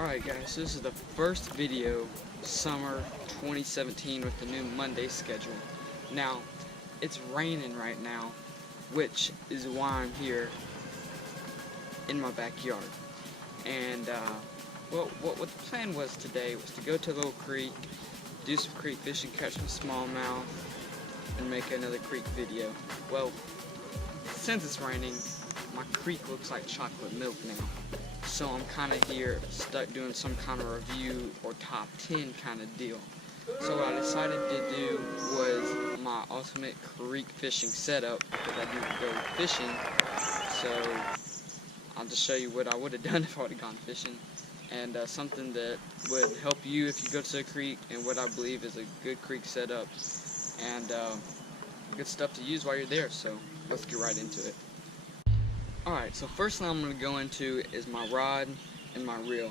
Alright guys, so this is the first video summer 2017 with the new Monday schedule. Now, it's raining right now, which is why I'm here in my backyard. And what the plan was today was to go to a little creek, do some creek fishing, catch some smallmouth, and make another creek video. Well, since it's raining, my creek looks like chocolate milk now. So I'm kind of here stuck doing some kind of review or top 10 kind of deal. So what I decided to do was my ultimate creek fishing setup, because I do go fishing. So I'll just show you what I would have done if I would have gone fishing, and something that would help you if you go to a creek, and what I believe is a good creek setup, and good stuff to use while you're there. So let's get right into it. Alright, so first thing I'm going to go into is my rod and my reel,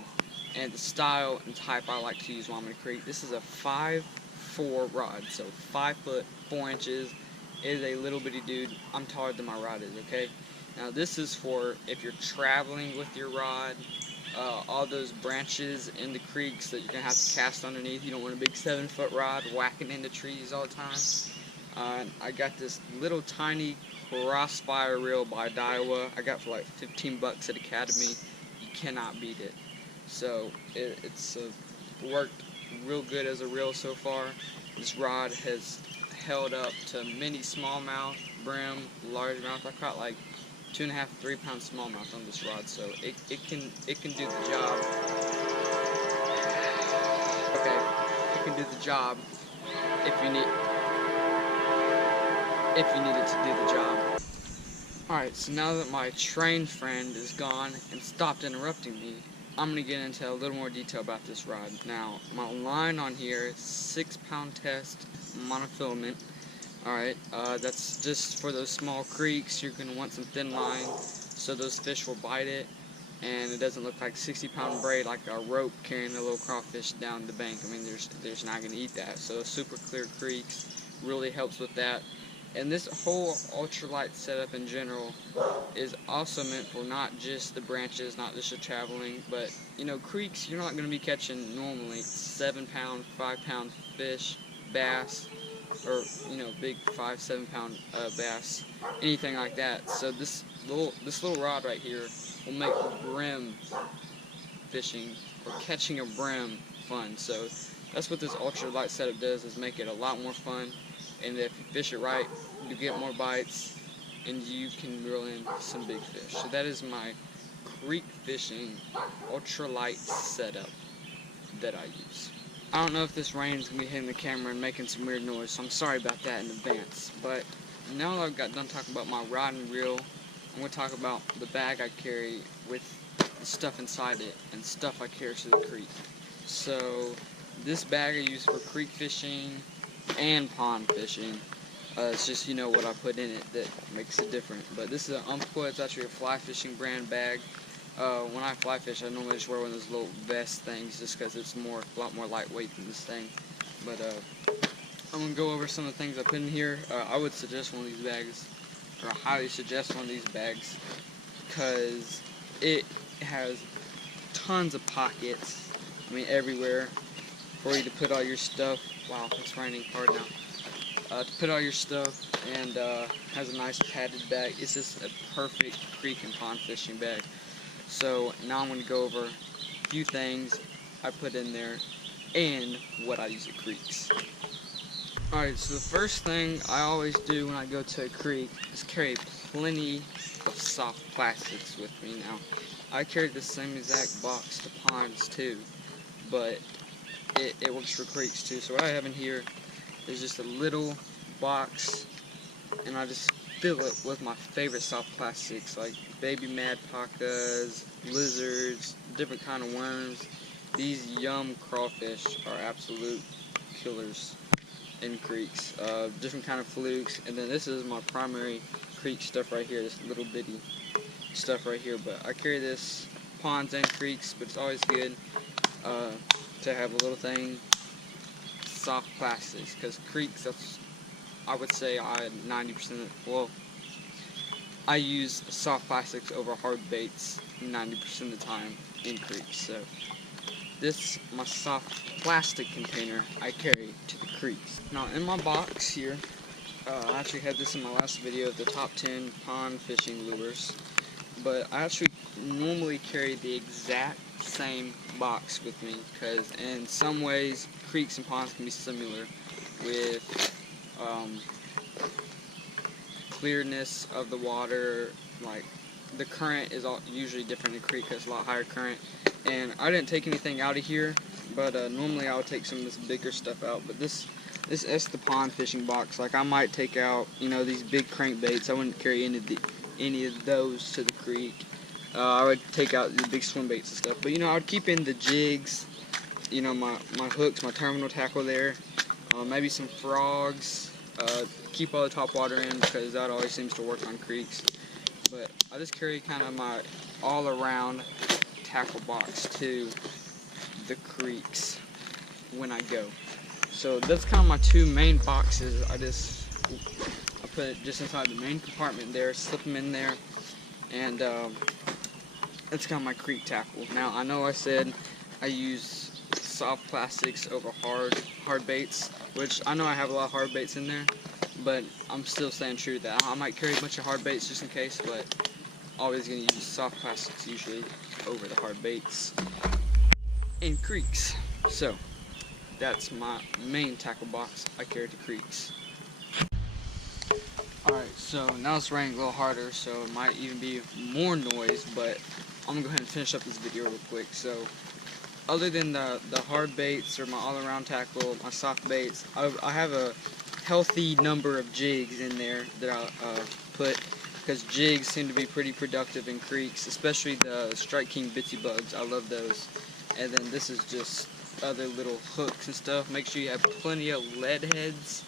and the style and type I like to use while I'm in a creek. This is a 5'4" rod, so 5 foot 4 inches. It is a little bitty dude. I'm taller than my rod is, okay? Now this is for if you're traveling with your rod, all those branches in the creeks that you're going to have to cast underneath. You don't want a big 7-foot rod whacking into trees all the time. I got this little tiny Crossfire reel by Daiwa. I got for like 15 bucks at Academy. You cannot beat it. So it's worked real good as a reel so far. This rod has held up to many smallmouth, brim, largemouth. I caught like 2.5 to 3 pound smallmouth on this rod, so it can do the job. Okay, it can do the job if you need it to do the job. Alright, so now that my trained friend is gone and stopped interrupting me, I'm going to get into a little more detail about this rod. Now, my line on here is 6-pound test monofilament. Alright, that's just for those small creeks. You're going to want some thin line so those fish will bite it, and it doesn't look like 60-pound braid like a rope carrying a little crawfish down the bank. I mean, there's not going to eat that. So super clear creeks really helps with that. And this whole ultralight setup in general is also meant for not just the branches, not just the traveling, but, you know, creeks, you're not going to be catching normally 7-pound, 5-pound fish, bass, or, you know, big 5-7-pound bass, anything like that. So this little rod right here will make brim fishing, or catching a brim, fun. So that's what this ultralight setup does, is make it a lot more fun. And if you fish it right, you get more bites, and you can reel in some big fish. So that is my creek fishing ultralight setup that I use. I don't know if this rain is going to be hitting the camera and making some weird noise, so I'm sorry about that in advance. But now that I've got done talking about my rod and reel, I'm going to talk about the bag I carry with the stuff inside it and stuff I carry to the creek. So this bag I use for creek fishing and pond fishing. It's just, you know, what I put in it that makes it different. But this is an Umpqua. It's actually a fly fishing brand bag. When I fly fish, I normally just wear one of those little vest things just because it's a lot more lightweight than this thing. But I'm going to go over some of the things I put in here. I would suggest one of these bags, or I highly suggest one of these bags, because it has tons of pockets, I mean everywhere, for you to put all your stuff. Wow, it's raining hard now. To put all your stuff, and has a nice padded bag. It's just a perfect creek and pond fishing bag. So now I'm going to go over a few things I put in there and what I use at creeks. Alright, so the first thing I always do when I go to a creek is carry plenty of soft plastics with me. Now, I carry the same exact box to ponds too, but it works for creeks too. So what I have in here is just a little box, and I just fill it with my favorite soft plastics, like baby madpacas, lizards, different kind of worms. These yum crawfish are absolute killers in creeks. Different kind of flukes, and then this is my primary creek stuff right here, this little bitty stuff right here. But I carry this ponds and creeks, but it's always good to have a little thing, soft plastics, because creeks, that's, I would say, 90%, well, I use soft plastics over hard baits 90% of the time in creeks. So this my soft plastic container I carry to the creeks. Now in my box here, I actually had this in my last video of the top 10 pond fishing lures, but I actually normally carry the exact same box with me because in some ways creeks and ponds can be similar with clearness of the water. Like the current is usually different in a creek because it's a lot higher current. And I didn't take anything out of here, but normally I would take some of this bigger stuff out. But this is the pond fishing box. Like I might take out, you know, these big crankbaits. I wouldn't carry any of those to the creek. I would take out the big swim baits and stuff. But you know, I would keep in the jigs, you know, my hooks, my terminal tackle there, maybe some frogs. Keep all the top water in because that always seems to work on creeks. But I just carry kind of my all-around tackle box to the creeks when I go. So that's kind of my two main boxes. I put it just inside the main compartment there, slip them in there, and that's kind of my creek tackle. Now I know I said I use soft plastics over hard baits, which I know I have a lot of hard baits in there, but I'm still staying true to that. I might carry a bunch of hard baits just in case, but always going to use soft plastics usually over the hard baits in creeks. So that's my main tackle box I carry to creeks. Alright, so now it's raining a little harder, so it might even be more noise, but I'm going to go ahead and finish up this video real quick. So other than the hard baits or my all-around tackle, my soft baits, I have a healthy number of jigs in there that I put, because jigs seem to be pretty productive in creeks, especially the Strike King Bitsy Bugs. I love those. And then this is just other little hooks and stuff. Make sure you have plenty of lead heads,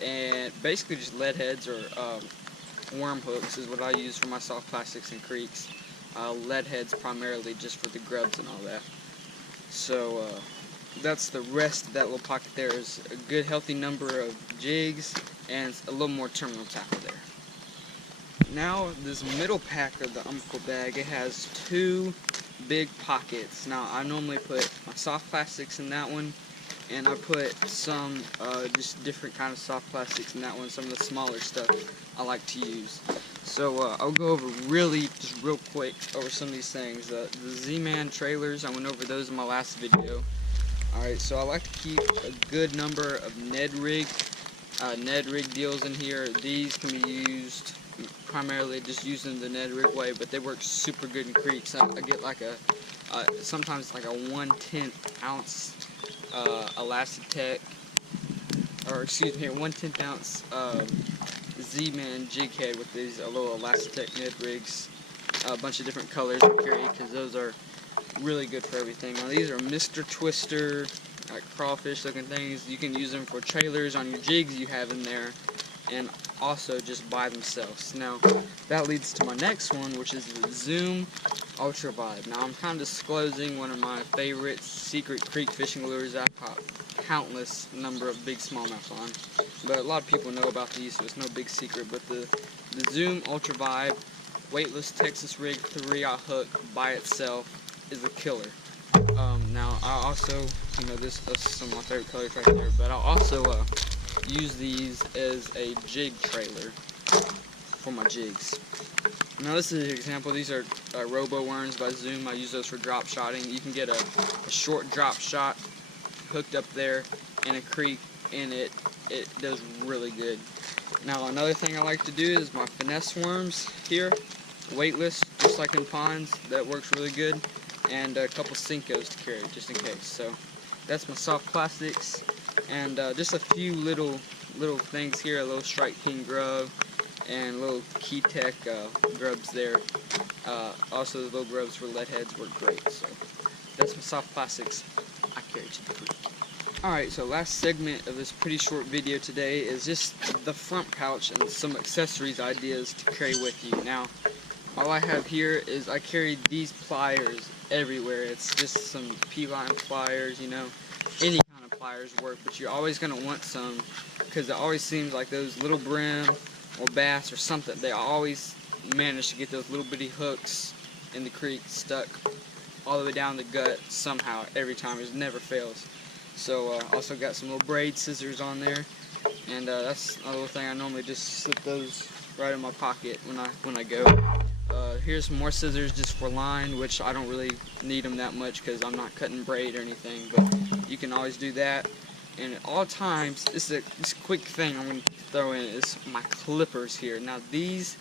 and basically just lead heads or worm hooks is what I use for my soft plastics in creeks. Lead heads primarily just for the grubs and all that. So that's the rest of that little pocket there. Is a good healthy number of jigs and a little more terminal tackle there. Now this middle pack of the Umpqua bag, it has two big pockets. Now I normally put my soft plastics in that one, and I put some just different kind of soft plastics in that one, some of the smaller stuff I like to use. So I'll go over real quick over some of these things. The Z-Man trailers, I went over those in my last video. Alright, so I like to keep a good number of Ned rig deals in here. These can be used primarily just using the Ned rig way, but they work super good in creeks. I get like sometimes like a 1/10 ounce Elastic, or excuse me, 1/10 ounce Z-Man jig head with these little Elastic Ned rigs, a bunch of different colors I carry because those are really good for everything. Now these are Mr. Twister, like crawfish looking things. You can use them for trailers on your jigs you have in there, and also just by themselves. Now that leads to my next one, which is the Zoom Ultra Vibe. Now I'm kind of disclosing one of my favorite secret creek fishing lures I've caught countless number of big smallmouth on, but a lot of people know about these, so it's no big secret. But the Zoom Ultra Vibe weightless Texas rig 3/0 hook by itself is a killer. Now I also, you know, this is some of my favorite colors right there, but I'll also use these as a jig trailer for my jigs. Now this is an example. These are Robo Worms by Zoom. I use those for drop shotting. You can get a short drop shot hooked up there in a creek, and it does really good. Now another thing I like to do is my finesse worms here, weightless, just like in ponds. That works really good, and a couple Senkos to carry just in case. So that's my soft plastics, and just a few little things here, a little Strike King grub and little Key Tech grubs there. Also the little grubs for lead heads work great. So that's my soft plastics I carry to the creek. Alright, so last segment of this pretty short video today is just the front pouch and some accessories ideas to carry with you. Now, all I have here is I carry these pliers everywhere. It's just some P-line pliers, you know, any kind of pliers work, but you're always going to want some, because it always seems like those little brim or bass or something, they always manage to get those little bitty hooks in the creek stuck all the way down the gut somehow every time. It never fails. So also got some little braid scissors on there, and that's a little thing. I normally just slip those right in my pocket when I go. Here's some more scissors just for line, which I don't really need them that much because I'm not cutting braid or anything, but you can always do that. And at all times, this quick thing I'm going to throw in is my clippers here. Now these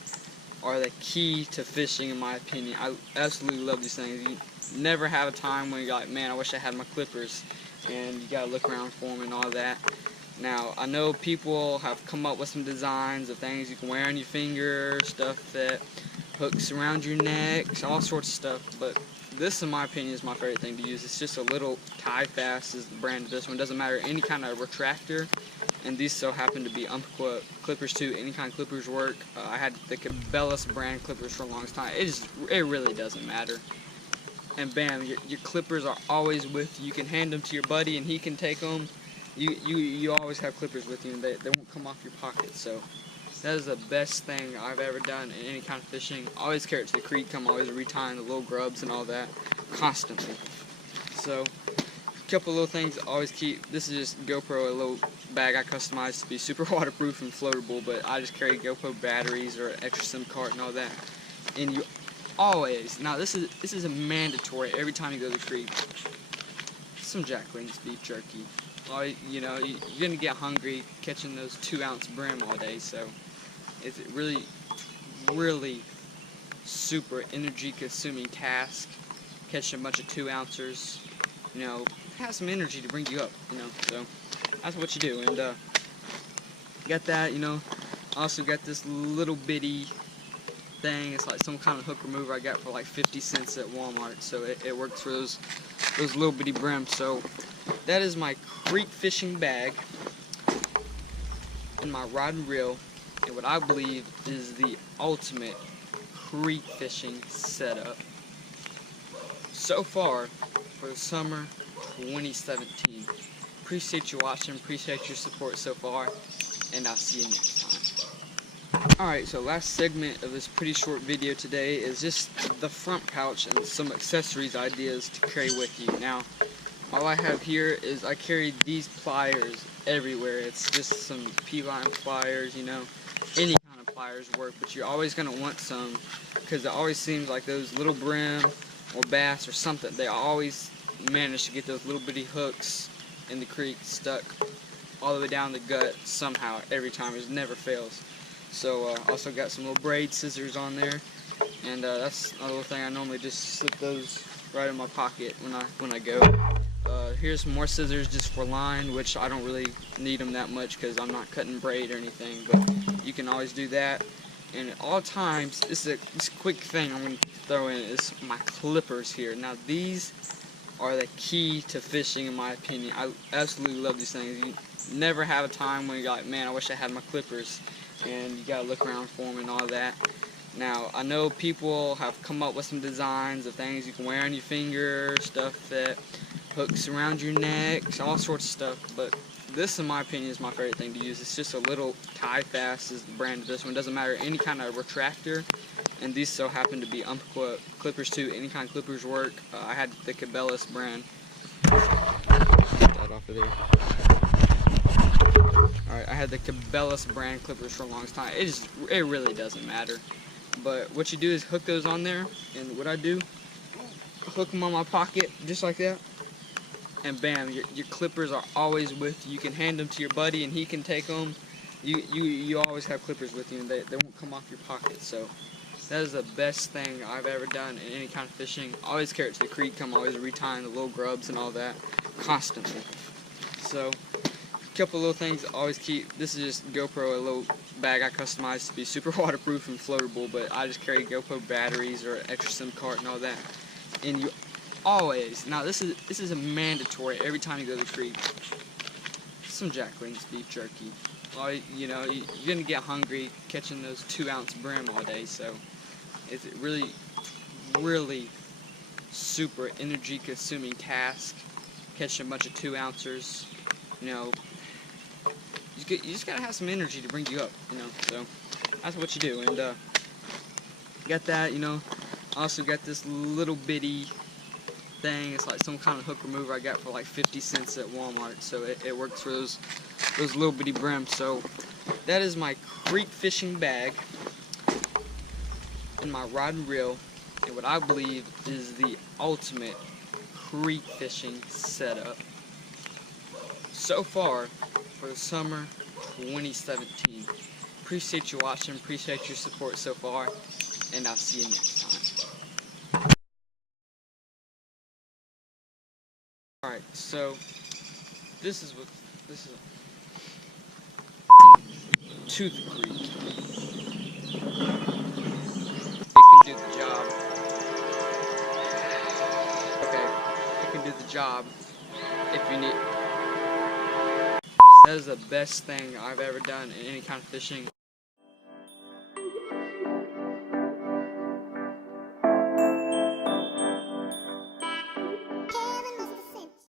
are the key to fishing in my opinion. I absolutely love these things. You never have a time when you're like, man, I wish I had my clippers, and you got to look around for them and all that. Now, I know people have come up with some designs of things you can wear on your finger, stuff that hooks around your neck, all sorts of stuff, but this, in my opinion, is my favorite thing to use. It's just a little Tie Fast is the brand of this one. Doesn't matter, any kind of retractor, and these so happen to be Umpqua clippers too. Any kind of clippers work. I had the Cabela's brand clippers for a long time. It really doesn't matter. And bam, your clippers are always with you. You can hand them to your buddy and he can take them. You always have clippers with you, and they won't come off your pocket. So that is the best thing I've ever done in any kind of fishing. I always carry it to the creek. I'm always retying the little grubs and all that constantly. So a couple little things I always keep. This is just GoPro, a little bag I customized to be super waterproof and floatable, but I just carry GoPro batteries or an extra SIM card and all that. And you always, now this is a mandatory every time you go to the creek, some Jack Link's beef jerky. You know, you're gonna get hungry catching those 2-ounce brim all day, so it's really super energy consuming task. Catching a bunch of 2-ounces, you know, have some energy to bring you up, you know, so that's what you do. And got that, you know. Also got this little bitty thing. It's like some kind of hook remover I got for like 50 cents at Walmart, so it works for those little bitty brims. So that is my creek fishing bag and my rod and reel, and what I believe is the ultimate creek fishing setup so far for the summer 2017. Appreciate you watching, appreciate your support so far, and I'll see you next time. Alright, so last segment of this pretty short video today is just the front pouch and some accessories ideas to carry with you. Now, all I have here is I carry these pliers everywhere. It's just some P-line pliers, you know, any kind of pliers work, but you're always going to want some, because it always seems like those little brim or bass or something, they always manage to get those little bitty hooks in the creek stuck all the way down the gut somehow every time. It never fails. So also got some little braid scissors on there, and that's a little thing. I normally just slip those right in my pocket when I go. Here's some more scissors just for line, which I don't really need them that much because I'm not cutting braid or anything, but you can always do that. And at all times, this quick thing I'm going to throw in is my clippers here. Now these are the key to fishing in my opinion. I absolutely love these things. You never have a time when you're like, man, I wish I had my clippers, and you got to look around for them and all that. Now, I know people have come up with some designs of things you can wear on your finger, stuff that hooks around your neck, all sorts of stuff, but this, in my opinion, is my favorite thing to use. It's just a little Tie Fast is the brand of this one. Doesn't matter, any kind of retractor, and these so happen to be Umpqua clippers too. Any kind of clippers work. I had the Cabela's brand. Get that off of there. Alright, I had the Cabela's brand clippers for a long time. It really doesn't matter. But what you do is hook those on there, and what I do, hook them on my pocket just like that, and bam, your clippers are always with you. You can hand them to your buddy and he can take them. You always have clippers with you, and they won't come off your pocket. So that is the best thing I've ever done in any kind of fishing. I always carry it to the creek. I'm always retying the little grubs and all that constantly. So a couple little things I always keep. This is just GoPro, a little bag I customized to be super waterproof and floatable, but I just carry GoPro batteries or an extra SIM card and all that. And you always, now this is a mandatory every time you go to the creek, some Jack Link's beef jerky. You know, you're gonna get hungry catching those 2-ounce brim all day, so it's really super energy consuming task catching a bunch of 2-ounces. You know, you just gotta have some energy to bring you up, you know, so that's what you do. And got that, you know. Also got this little bitty thing. It's like some kind of hook remover I got for like 50 cents at Walmart. So it works for those little bitty brims. So that is my creek fishing bag and my rod and reel, and what I believe is the ultimate creek fishing setup so far for the summer 2017. Appreciate you watching, appreciate your support so far, and I'll see you next time. Alright, so this is Tooth Creek. It can do the job. Okay, it can do the job if you need. That is the best thing I've ever done in any kind of fishing.